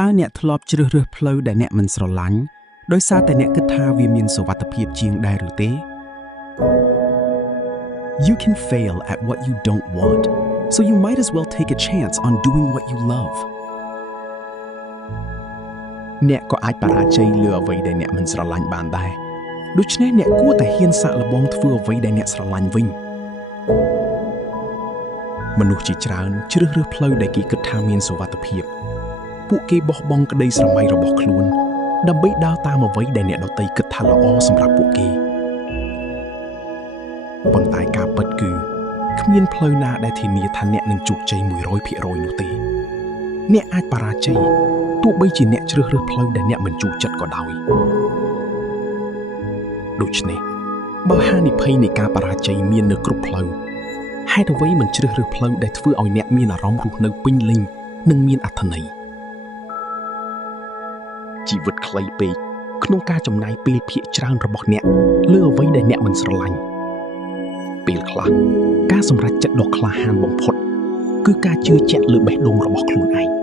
តើអ្នកធ្លាប់ជ្រើសរើសផ្លូវដែលអ្នកមិនស្រឡាញ់ដោយសារតែអ្នកគិតថាវាមានសុវត្ថិភាពជាងដែរឬទេ You can fail at what you don't want, so you might as well take a chance on doing what you love. អ្នកក៏អាចបរាជ័យលើអ្វីដែលអ្នកមិនស្រឡាញ់បានដែរដូច្នេះអ្នកគួរតែហ៊ានសាកល្បងធ្វើអ្វីដែលអ្នកស្រឡាញ់វិញមនុស្សជាច្រើនជ្រើសរើសផ្លូវដែលគេគិតថាមានសុវត្ថិភាពពួកគេបោះបង់ក្តីស្រមៃរបស់ខ្លួនដើម្បីដើរតាមអ្វីដែលអ្នកដទៃគិតថាល្អសម្រាប់ពួកគេប៉ុន្តែការពិតគឺគ្មានផ្លូវណាដែលធានាថាអ្នកនឹងជោគជ័យ 100% នោះទេអ្នកអាចបរាជ័យទោះបីជាអ្នកជ្រើសរើសផ្លូវដែលអ្នកមិនចូលចិត្តក៏ដោយដូច្នេះបើហានិភ័យនៃការបរាជ័យមាននៅគ្រប់ផ្លូវហេតុអ្វីមិនជ្រើសរើសផ្លូវដែលធ្វើឲ្យអ្នកមានអារម្មណ៍រស់នៅពេញលេញនិងមានអត្ថន័យជីវិតខ្លីពេកក្នុងការចំណាយពេលភាគច្រើនរបស់អ្នកលើអ្វីដែលអ្នកមិនស្រឡាញ់ពេលខ្លះការសម្រេចចិត្តដ៏ក្លាហានបំផុតគឺការជឿជាក់លើបេះដូងរបស់ខ្លួនឯង